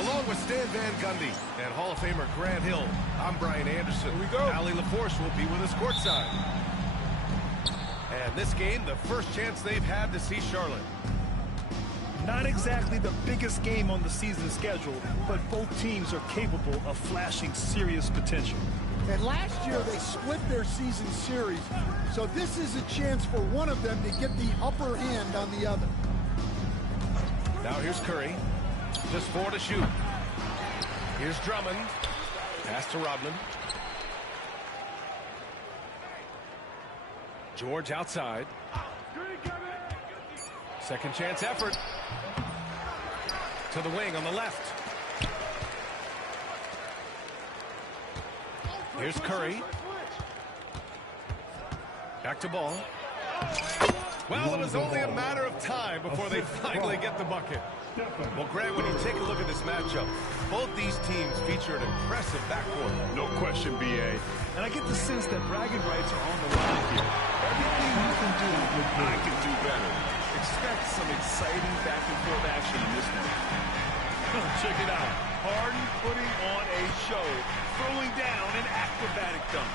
Along with Stan Van Gundy and Hall of Famer Grant Hill, I'm Brian Anderson. Here we go. Allie LaForce will be with us courtside. And this game, the first chance they've had to see Charlotte. Not exactly the biggest game on the season schedule, but both teams are capable of flashing serious potential. And last year they split their season series, so this is a chance for one of them to get the upper hand on the other. Now here's Curry. Just 4 to shoot. Here's Drummond. Pass to Rodman. George outside. Second chance effort. To the wing on the left. Here's Curry. Back to Ball. Well, it was only a matter of time before they finally get the bucket. Well, Grant, when you take a look at this matchup, both these teams feature an impressive backcourt. No question, B.A. And I get the sense that bragging rights are on the line here. Everything you can do with me. I can do better. Expect some exciting back-and-forth action in this one. Check it out. Harden putting on a show, throwing down an acrobatic dunk.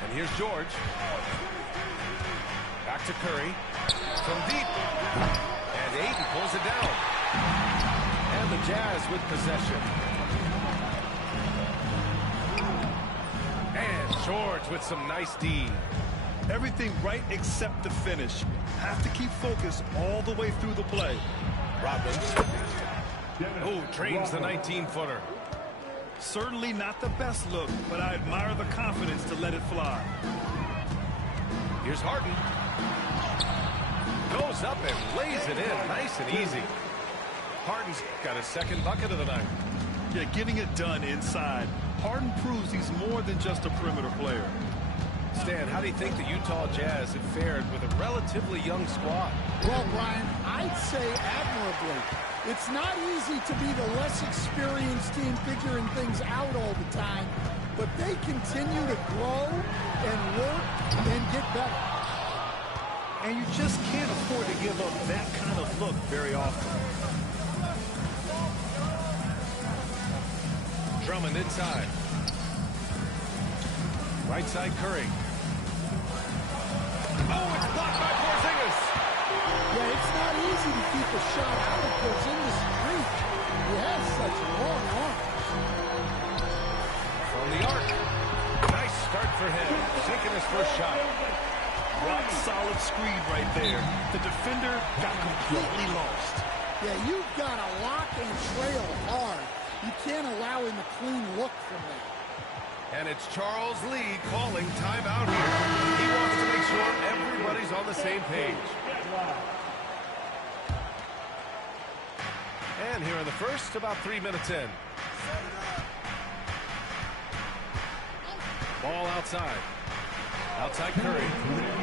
And here's George. Back to Curry. From deep. And Ayton pulls it down. And the Jazz with possession. And George with some nice D. Everything right except the finish. Have to keep focused all the way through the play. Rodman. Oh, trains the 19-footer. Certainly not the best look, but I admire the confidence to let it fly. Here's Harden. Goes up and lays it in nice and easy. Harden's got his second bucket of the night. Yeah, getting it done inside. Harden proves he's more than just a perimeter player. Stan, how do you think the Utah Jazz have fared with a relatively young squad? Well, Brian, I'd say admirably. It's not easy to be the less experienced team figuring things out all the time, but they continue to grow and work and get better. And you just can't afford to give up that kind of look very often. Drummond inside. Right side Curry. Oh, it's blocked by Porzingis. Yeah, it's not easy to keep a shot out of Porzingis' reach. He has such long arms. From the arc. Nice start for him. Sinking his first shot. Rock solid screen right there. The defender got completely lost. Yeah, you've got to lock and trail hard. You can't allow him a clean look from there. And it's Charles Lee calling timeout here. He wants to make sure everybody's on the same page. And here in the first, about 3 minutes in. Ball outside. Outside Curry.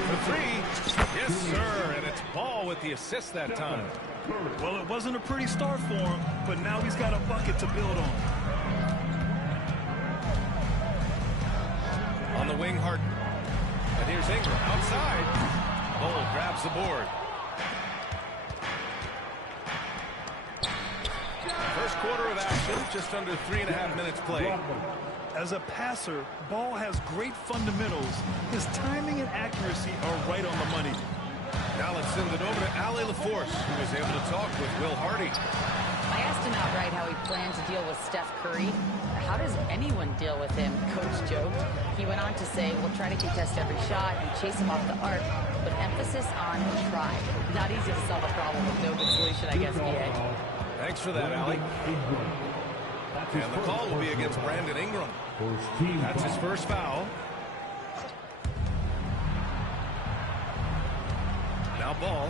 For three. Yes, sir. And it's Ball with the assist that time. Well, it wasn't a pretty start for him, but now he's got a bucket to build on. On the wing, Harden. And here's Ingram outside. Ball grabs the board. First quarter of action, just under 3.5 minutes played. As a passer, Ball has great fundamentals. His timing and accuracy are right on the money. Now let's send it over to Allie LaForce, who was able to talk with Will Hardy. I asked him outright how he planned to deal with Steph Curry. How does anyone deal with him? Coach joked. He went on to say, we'll try to contest every shot and chase him off the arc, but emphasis on try. Not easy to solve a problem with no good solution, I guess, BA. Thanks for that, Allie. And the call will be against Brandon Ingram. That's his first foul. Now Ball.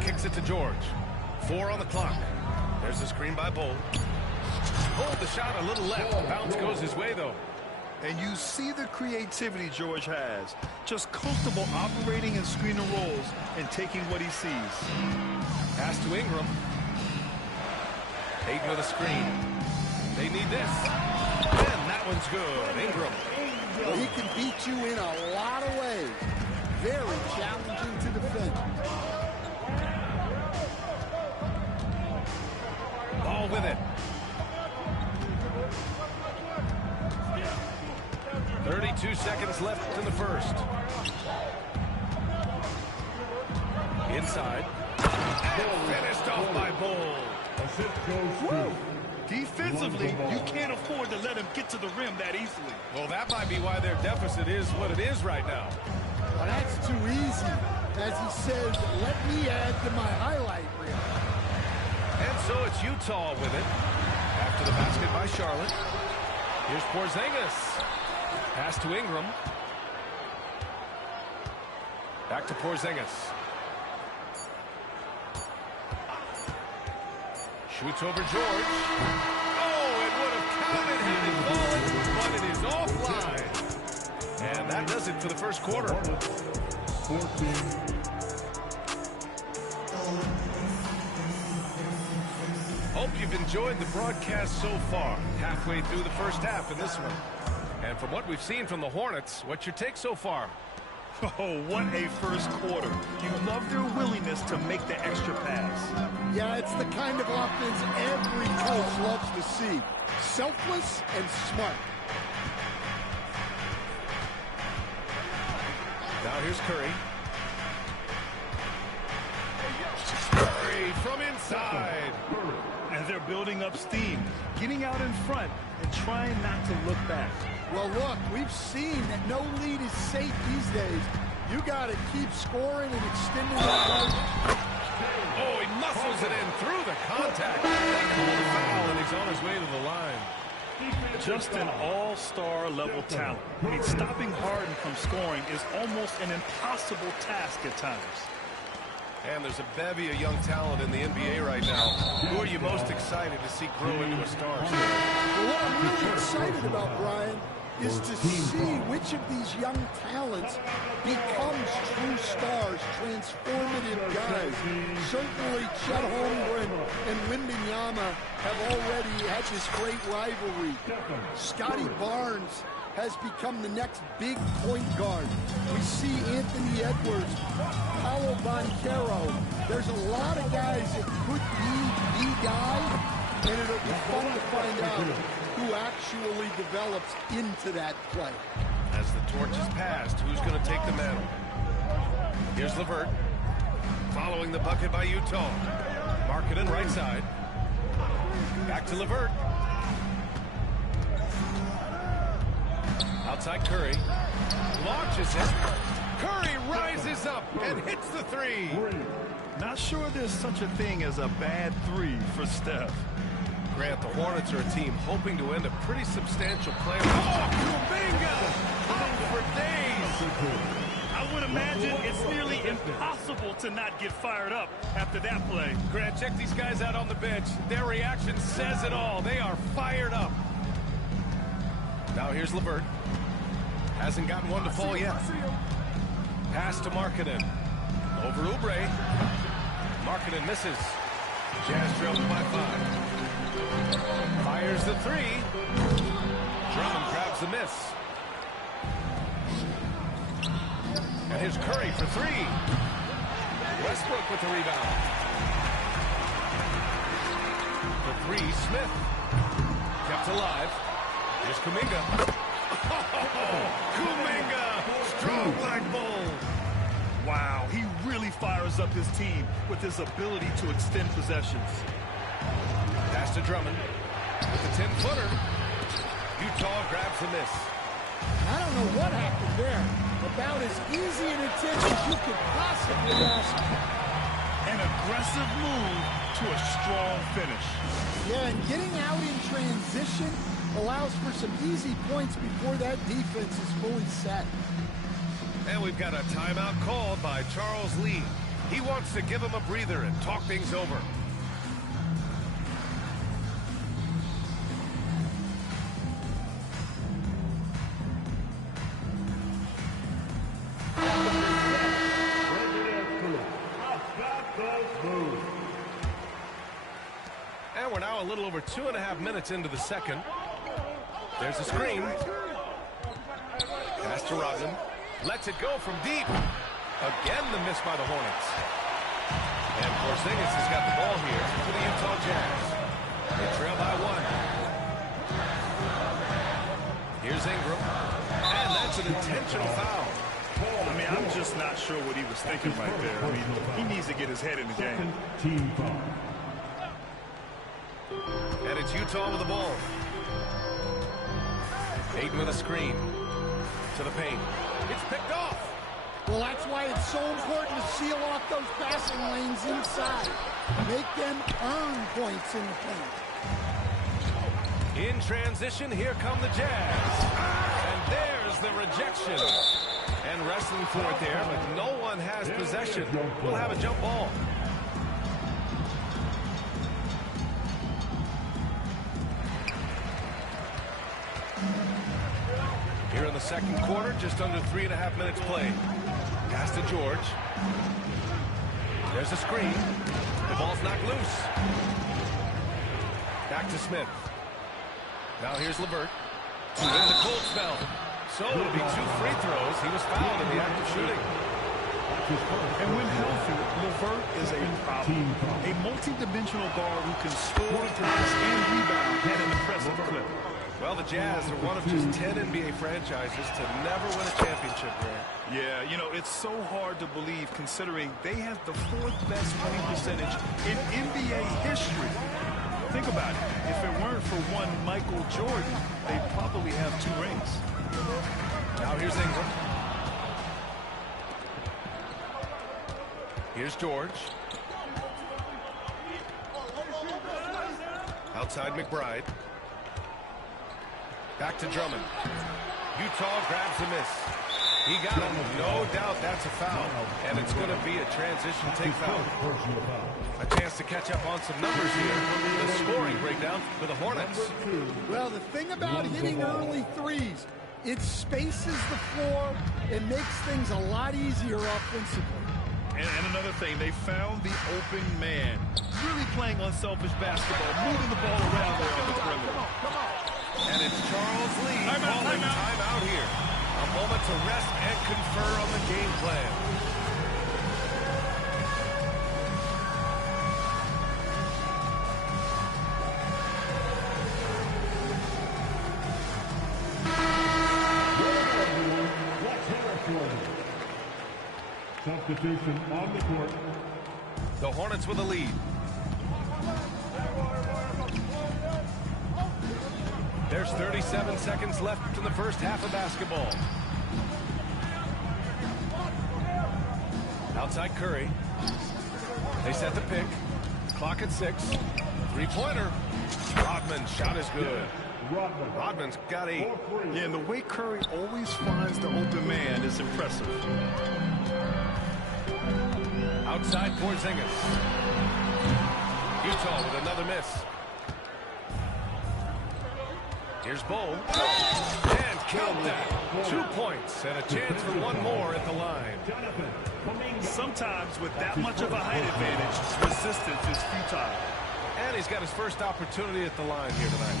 Kicks it to George. 4 on the clock. There's the screen by Bol. Pulled the shot a little left. Bounce goes his way, though. And you see the creativity George has. Just comfortable operating in screen and rolls and taking what he sees. Pass to Ingram. Hayden with a screen. They need this. And that one's good. Ingram. Well, he can beat you in a lot of ways. Very challenging to defend. Ball with it. 32 seconds left in the first. Inside. And finished off by Bol. Woo! Defensively, you can't afford to let him get to the rim that easily. Well, that might be why their deficit is what it is right now. Well, that's too easy. As he says, let me add to my highlight reel. And so it's Utah with it. After the basket by Charlotte. Here's Porzingis. Pass to Ingram. Back to Porzingis. Shoots over George. Oh, it would have counted had he fallen, but it is offline. And that does it for the first quarter. Hope you've enjoyed the broadcast so far. Halfway through the first half in this one. And from what we've seen from the Hornets, what's your take so far? Oh, what a first quarter. You love their willingness to make the extra pass. Yeah, it's the kind of offense every coach loves to see. Selfless and smart. Now here's Curry. Curry from inside. And they're building up steam, getting out in front and trying not to look back. Well, look, we've seen that no lead is safe these days. You got to keep scoring and extending that lead. Oh, he muscles it in through the contact. They call the foul, and he's on his way to the line. Just an all-star level talent. I mean, stopping Harden from scoring is almost an impossible task at times. And there's a bevy of young talent in the NBA right now. Who are you most excited to see grow into a star? Well, what I'm really excited about, Brian, is to see which of these young talents becomes true stars, transformative guys. Certainly, Chet Holmgren and Wembanyama have already had this great rivalry. Scotty Barnes has become the next big point guard. We see Anthony Edwards, Paolo Banchero. There's a lot of guys that could be the guy, and it'll be fun to find out who actually develops into that play. As the torch is passed, who's going to take the mantle? Here's LeVert. Following the bucket by Utah. Markkanen right side. Back to LeVert. Outside Curry. Launches it. Curry rises up and hits the three. Not sure there's such a thing as a bad three for Steph. Grant, the Hornets are a team hoping to end a pretty substantial play. Oh, Kuminga! Up for days! I would imagine it's nearly impossible to not get fired up after that play. Grant, check these guys out on the bench. Their reaction says it all. They are fired up. Now here's LeVert. Hasn't gotten one to fall yet. Pass to Markkanen. Over Oubre. Markkanen misses. Jazz trails by 5. Fires the three. Drummond grabs the miss. And here's Curry for 3. Westbrook with the rebound. For 3, Smith. Kept alive. Here's Kuminga. Kuminga! Strong black bull. Wow, he really fires up his team with his ability to extend possessions. Pass to Drummond with the 10-footer. Utah grabs the miss. I don't know what happened there. About as easy an attempt as you could possibly ask. An aggressive move to a strong finish. Yeah, and getting out in transition allows for some easy points before that defense is fully set. And we've got a timeout called by Charles Lee. He wants to give him a breather and talk things over. And we're now a little over 2.5 minutes into the second. There's a screen. Pass to Rodman. Lets it go from deep. Again, the miss by the Hornets. And Porzingis has got the ball here for the Utah Jazz. They trail by 1. Here's Ingram. And that's an intentional foul. I mean, I'm just not sure what he was thinking right there. I mean, he needs to get his head in the game. And it's Utah with the ball. Ayton with a screen. To the paint. It's picked off. Well, that's why it's so important to seal off those passing lanes inside. Make them earn points in the paint. In transition, here come the Jazz. And there's the rejection. And wrestling for it there, but no one has possession. We'll have a jump ball. Here in the second quarter, just under 3.5 minutes played. Pass to George. There's a screen. The ball's knocked loose. Back to Smith. Now here's LeVert. To win the cold spell. So it'll be 2 free throws. He was fouled in the act of shooting. And when healthy, LeVert is a problem. A multi-dimensional guard who can score, pass, and rebound at an impressive clip. Well, the Jazz are one of just 10 NBA franchises to never win a championship, Grant. Yeah, you know, it's so hard to believe considering they have the 4th best winning percentage in NBA history. Think about it. If it weren't for one Michael Jordan, they'd probably have 2 rings. Now here's Ingram. Here's George. Outside McBride. Back to Drummond. Utah grabs the miss. He got him. No doubt that's a foul. And it's going to be a transition take foul. A chance to catch up on some numbers here. The scoring breakdown for the Hornets. Well, the thing about hitting early threes, it spaces the floor and makes things a lot easier offensively. And another thing, they found the open man. Really playing unselfish basketball, moving the ball around there on the perimeter. And it's Charles Lee calling timeout here. A moment to rest and confer on the game plan. Substitution on the court. The Hornets with a lead. There's 37 seconds left in the first half of basketball. Outside Curry. They set the pick. Clock at 6. Three-pointer. Rodman shot is good. Rodman's got 8. Yeah, and the way Curry always finds the open man is impressive. Outside Porzingis. Utah with another miss. Here's Bo. And count that. 2 points and a chance for one more at the line. Sometimes with that much of a height advantage, resistance is futile. And he's got his first opportunity at the line here tonight.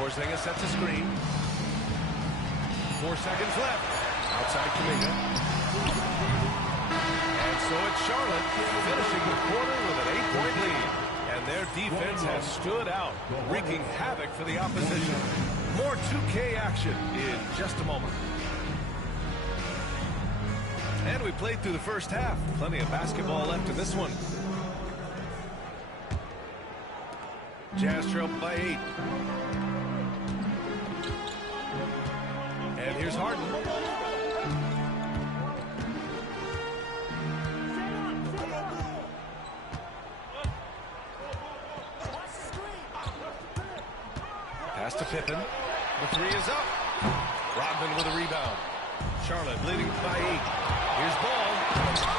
Porzingis sets a screen. 4 seconds left. Outside Kuminga. And so it's Charlotte finishing the quarter with an 8-point lead. And their defense has stood out, wreaking havoc for the opposition. More 2K action in just a moment. And we played through the first half. Plenty of basketball left in this one. Jazz trail by 8. And here's Harden. Pass to Pippen. The 3 is up. Rodman with a rebound. Charlotte leading by 8. Here's Ball.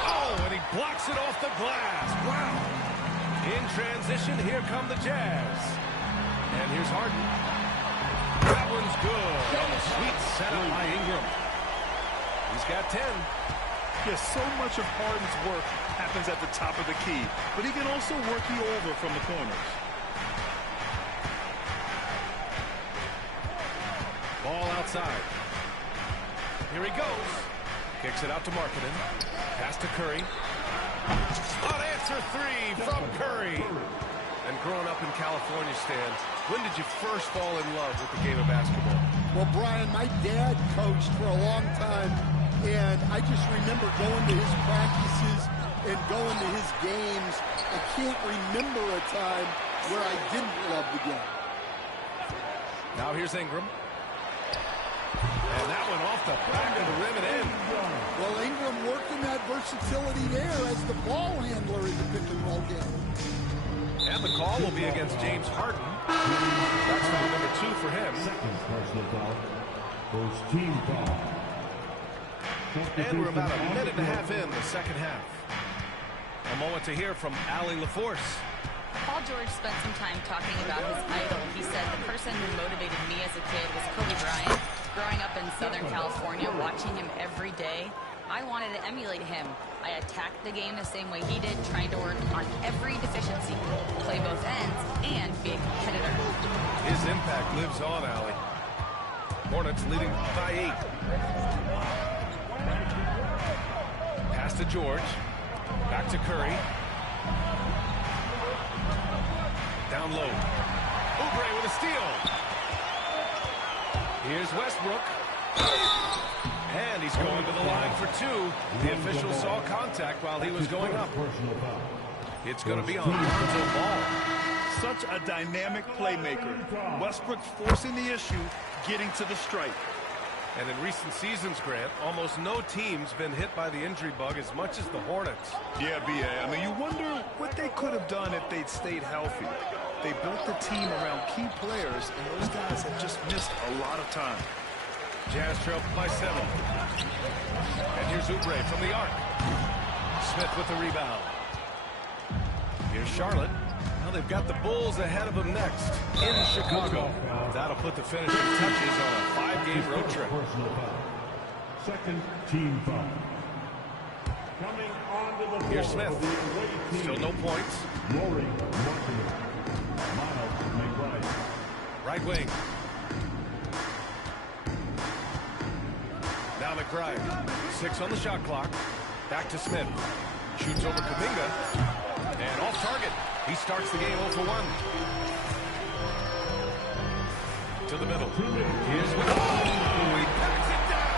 Oh, and he blocks it off the glass. Wow. In transition, here come the Jazz. And here's Harden. That one's good. On the sweet setup by Ingram. He's got 10. Yes, so much of Harden's work happens at the top of the key, but he can also work you over from the corners. Ball outside. Here he goes. Kicks it out to Markkanen. Pass to Curry. Unanswered 3 from Curry. And growing up in California, Stan, when did you first fall in love with the game of basketball? Well, Brian, my dad coached for a long time, and I just remember going to his practices and going to his games. I can't remember a time where I didn't love the game. Now here's Ingram. And that one off the back of the rim and in. Well, Ingram working that versatility there as the ball handler in the pick-and-roll game. And the call will be against James Harden. That's foul number 2 for him. Second personal foul. First team foul. And we're about a minute and a half in the second half. A moment to hear from Allie LaForce. Paul George spent some time talking about his idol. He said the person who motivated me as a kid was Kobe Bryant. Growing up in Southern California, watching him every day, I wanted to emulate him. I attacked the game the same way he did, trying to work on every deficiency, play both ends, and be a competitor. His impact lives on, Allie. Hornets leading by 8. Pass to George. Back to Curry. Down low. Oubre with a steal. Here's Westbrook. And he's going to the line for 2. The official saw contact while he was going up. It's going to be on Lonzo Ball. Such a dynamic playmaker. Westbrook forcing the issue, getting to the strike. And in recent seasons, Grant, almost no team's been hit by the injury bug as much as the Hornets. Yeah, B.A. I mean, you wonder what they could have done if they'd stayed healthy. They built the team around key players, and those guys have just missed a lot of time. Jazz trail by 7. And here's Oubre from the arc. Smith with the rebound. Here's Charlotte. Now they've got the Bulls ahead of them next in Chicago. That'll put the finishing touches on a 5-game road trip. Second team foul. Coming onto the Here's floor Smith. for the away team. Still no points. Laurie Markkinen. Miles McBride. Right wing. Now McBride. 6 on the shot clock. Back to Smith. Shoots over Kuminga. And off target. He starts the game 0 for 1. To the middle. Here's Wiggins. Oh, he packs it down.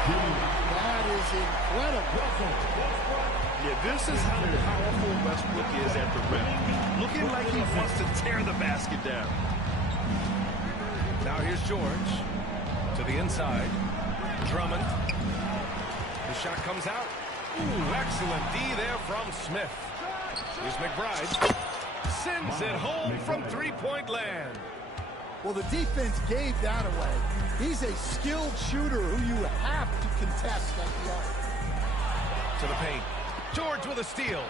That is incredible. Yeah, this is how powerful Westbrook is at the rim. Looking like he wants to tear the basket down. Now here's George. To the inside. Drummond. The shot comes out. Ooh, excellent D there from Smith. Here's McBride. Sends it home from three-point land. Well, the defense gave that away. He's a skilled shooter who you have to contest at the arc. To the paint. George with a steal.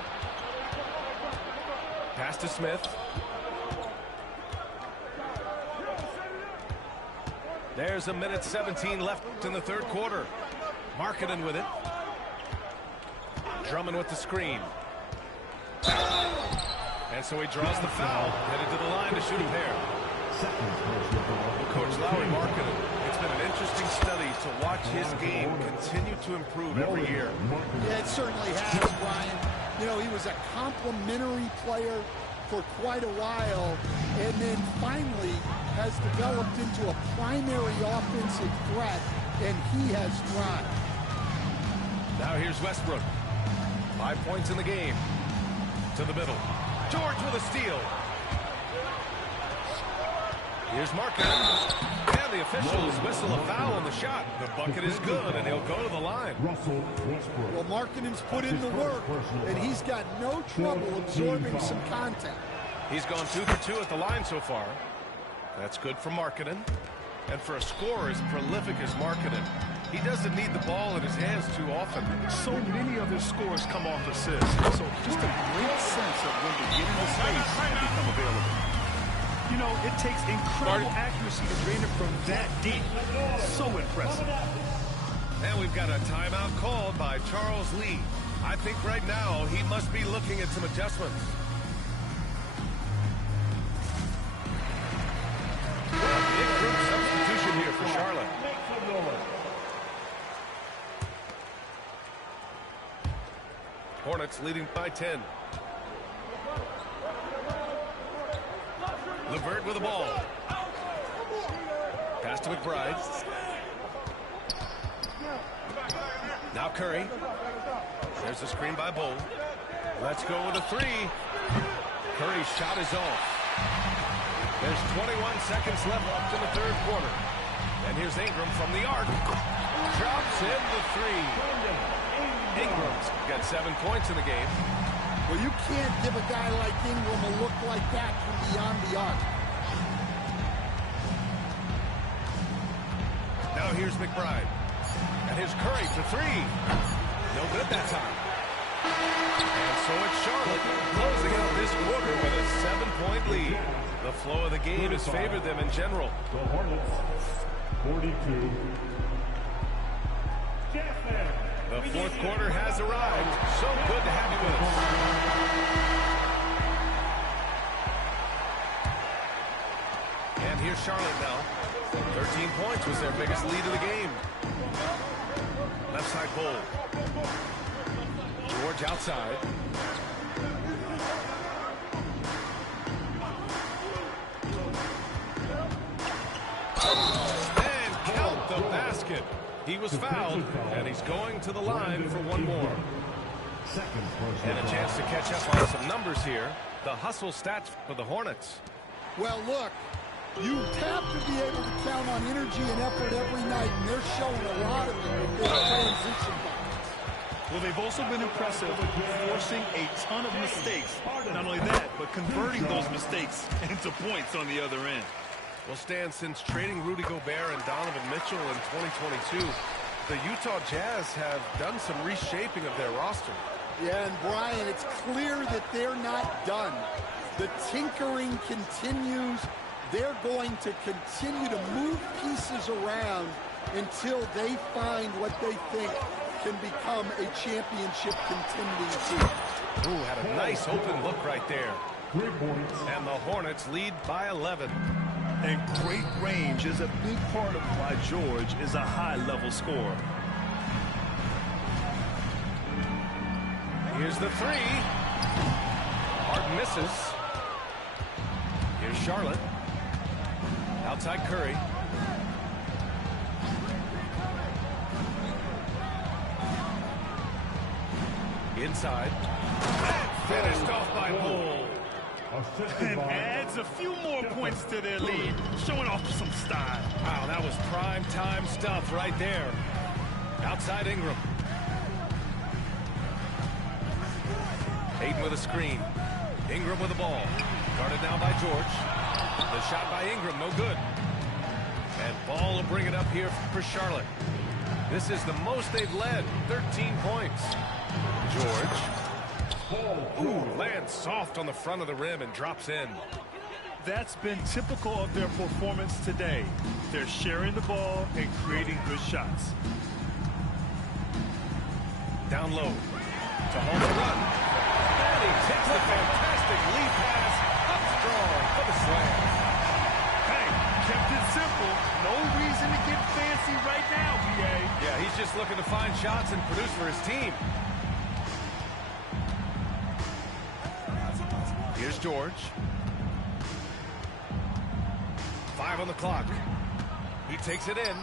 Pass to Smith. There's a minute 17 left in the third quarter. Markkinen with it. Drummond with the screen. And so he draws the foul. Headed to the line to shoot a pair. Coach Lauri Markkinen, it's been an interesting study to watch his game continue to improve every year. Yeah, it certainly has, Brian. You know, he was a complimentary player for quite a while, and then finally has developed into a primary offensive threat, and he has thrived. Now here's Westbrook. 5 points in the game. To the middle. George with a steal. Here's Markkinen. And the officials whistle a foul on the shot. The bucket is good, and he'll go to the line. Russell Westbrook. Well, Markkinen's put in the work, and he's got no trouble absorbing some contact. He's gone 2 for 2 at the line so far. That's good for Markkinen. And for a scorer as prolific as Markkinen, he doesn't need the ball in his hands too often. So many of his scores come off assists. So just a great sense of when to get in the space and become available. You know, it takes incredible accuracy to drain it from that deep. So impressive. And we've got a timeout called by Charles Lee. I think right now he must be looking at some adjustments. A big group substitution here for Charlotte. Hornets leading by 10. LeVert with the ball. Pass to McBride. Now Curry. There's a screen by Bull. Let's go with a 3. Curry's shot is off. There's 21 seconds left in the third quarter. And here's Ingram from the arc. Drops in the 3. Ingram's got 7 points in the game. Well, you can't give a guy like Ingram a look like that from beyond the arc. Now here's McBride. And here's Curry for 3. No good that time. And so it's Charlotte closing out this quarter with a 7-point lead. The flow of the game has favored them in general. The Hornets, 42. The fourth quarter has arrived. So good to have you with us. And here's Charlotte now. 13 points was their biggest lead of the game. Left side Bull. George outside. And count the basket. He was fouled, and he's going to the line for one more. And a chance to catch up on some numbers here. The hustle stats for the Hornets. Well, look, You have to be able to count on energy and effort every night, and they're showing a lot of it with their transition buckets. Well, they've also been impressive, forcing a ton of mistakes. Not only that, but converting those mistakes into points on the other end. Well, Stan, since trading Rudy Gobert and Donovan Mitchell in 2022, the Utah Jazz have done some reshaping of their roster. Yeah, and Brian, it's clear that they're not done. The tinkering continues. They're going to continue to move pieces around until they find what they think can become a championship contending team. Ooh, had a nice open look right there. 3 points. And the Hornets lead by 11. And great range is a big part of why George is a high-level scorer. Here's the three. Harden misses. Here's Charlotte. Outside Curry. Inside. And finished off by Bull. And adds a few more points to their lead, showing off some style. Wow, that was prime time stuff right there. Outside Ingram. Ayton with a screen. Ingram with the ball. Guarded now by George. The shot by Ingram, no good. And Ball will bring it up here for Charlotte. This is the most they've led, 13 points. George. Ooh, lands soft on the front of the rim and drops in. That's been typical of their performance today. They're sharing the ball and creating good shots. Down low to hold the run. And he takes the fantastic lead pass up strong for the slam. Hey, kept it simple. No reason to get fancy right now, BA. Yeah, he's just looking to find shots and produce for his team. Here's George. 5 on the clock. He takes it in.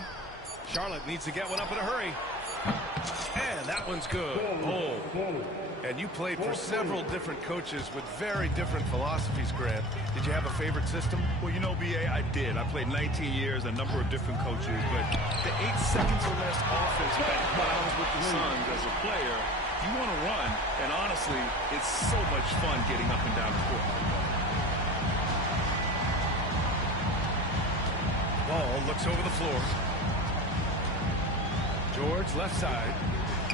Charlotte needs to get one up in a hurry. And that one's good. Oh. And you played for several different coaches with very different philosophies, Grant. Did you have a favorite system? Well, you know, BA, I did. I played 19 years, a number of different coaches, but the 8 seconds or less offense back when I was with the Suns as a player, you want to run, and honestly, it's so much fun getting up and down the court like that. Ball looks over the floor. George left side.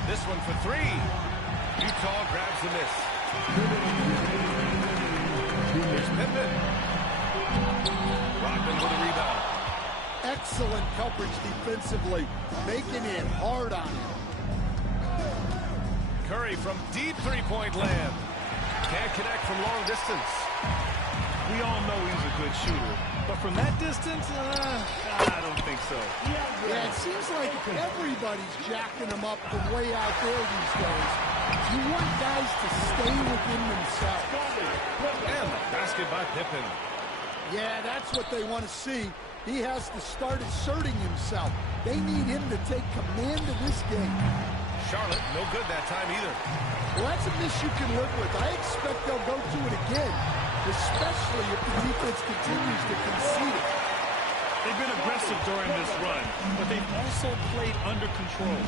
This one for 3. Utah grabs the miss. Here's Pippen. Rodman with a rebound. Excellent coverage defensively, making it hard on him. Curry from deep three-point land. Can't connect from long distance. We all know he's a good shooter, but from that distance, I don't think so. Yeah, it seems like everybody's jacking him up from way out there these days. You want guys to stay within themselves. And the basket by Pippen. Yeah, that's what they want to see. He has to start asserting himself. They need him to take command of this game. Charlotte, no good that time either. Well, that's a miss you can live with. I expect they'll go to it again, especially if the defense continues to concede it. They've been aggressive during this run, but they've also played under control.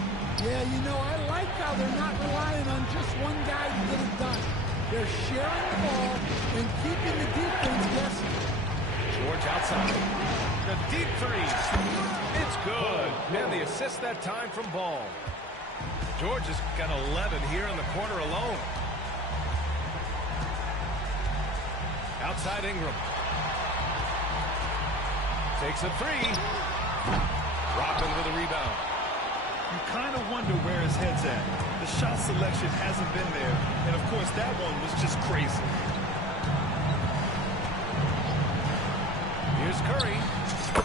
Yeah, you know, I like how they're not relying on just one guy to get it done. They're sharing the ball and keeping the defense guessing. George outside. The deep three. It's good. And the assist that time from Ball. George has got 11 here in the corner alone. Outside Ingram. Takes a 3. Rodman with a rebound. You kind of wonder where his head's at. The shot selection hasn't been there, and of course that one was just crazy. Here's Curry.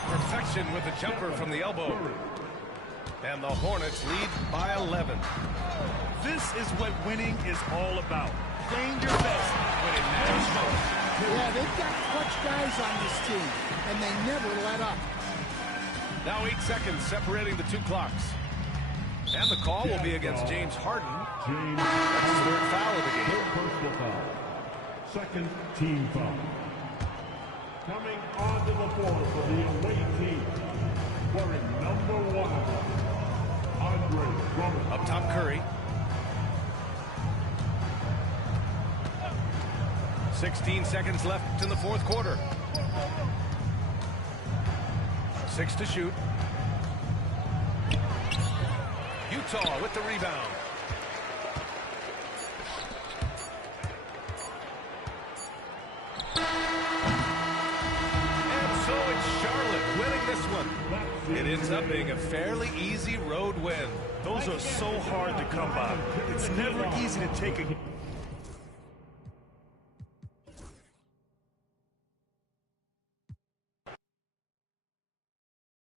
Perfection with the jumper from the elbow. And the Hornets lead by 11. This is what winning is all about. Playing your best when it matters most. Yeah, they've got clutch guys on this team, and they never let up. Now 8 seconds separating the 2 clocks. And the call will be against James Harden. That's his 3rd foul of the game. Personal foul. 2nd team foul. Coming onto the floor Up top, Curry. 16 seconds left in the fourth quarter. 6 to shoot. Utah with the rebound. And so it's Charlotte winning this one. It ends up being a fairly easy road win. Those are so hard to come by. It's never easy to take a